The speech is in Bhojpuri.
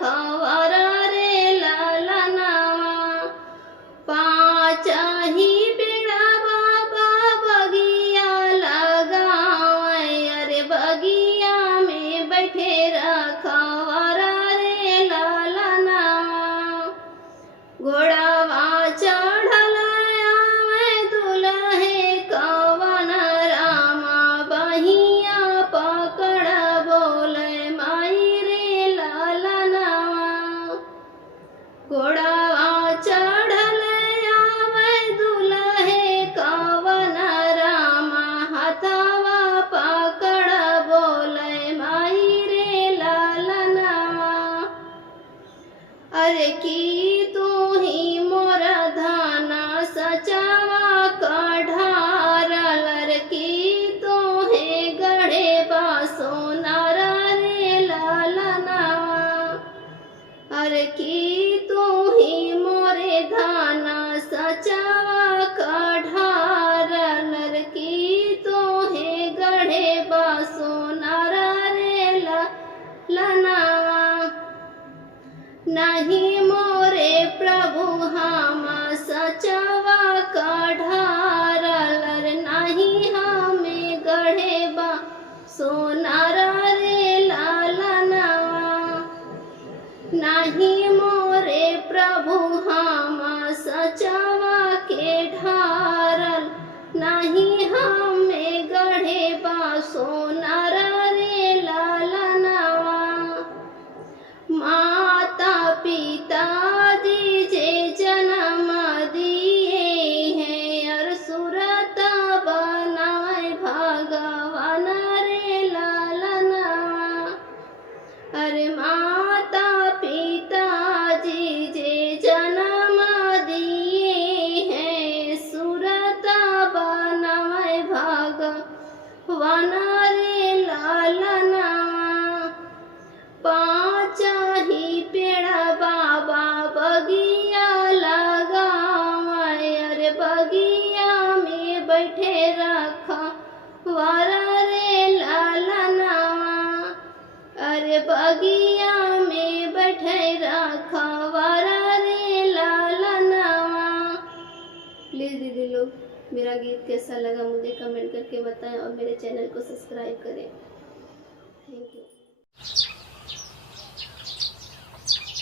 रखवारा रे लालनावा। पाँचही बेड़ा बाबा बगिया लगावे, अरे बगिया में बैठे रखवारा रे लालनावा। घोड़ावा चढ़ल आवे दुल्हे कवन रामा, बहिया पकड़ बोले माई रे लालनावा। घोड़ावा चढ़ल आवे दुल्हे कवन रामा, हथवा पकड़ बोले माई रे लालनावा। अरे की तू ही मोर धाना सचावा कढ़ारल, अरे की तू है गढ़े बासो नारा रे लालनावा। अरे की तू ही मोरे धाना सचावा कढ़ारल, अरे की तू है गढ़े बासो नारा रे लालनावा। नहीं मोरे प्रभु हामा सचवा कढ़ारल, नहीं हमें गढ़े बा सोनारा रे लालनावा। नहीं मोरे प्रभु हामा सचवा के ढारल, नहीं हमें गढ़े बा सोनारा रे लालनावा। माता पिता जी जे जन्म दिए हैं, और सुरत बनाए भगवान रे लालनावा। अरे माता पिता जी जे जन्म दिए हैं, सुरत बनाए भगवान रे लालनावा। पाँचही पेड़ बाबा बगिया लगावे, अरे बगिया में बैठे रखवारा रे लालनावा। अरे बगिया में बैठे रखवारा रे लालनावा। प्लीज़ दीदी लोग मेरा गीत कैसा लगा मुझे कमेंट करके बताएं और मेरे चैनल को सब्सक्राइब करें। Thank you.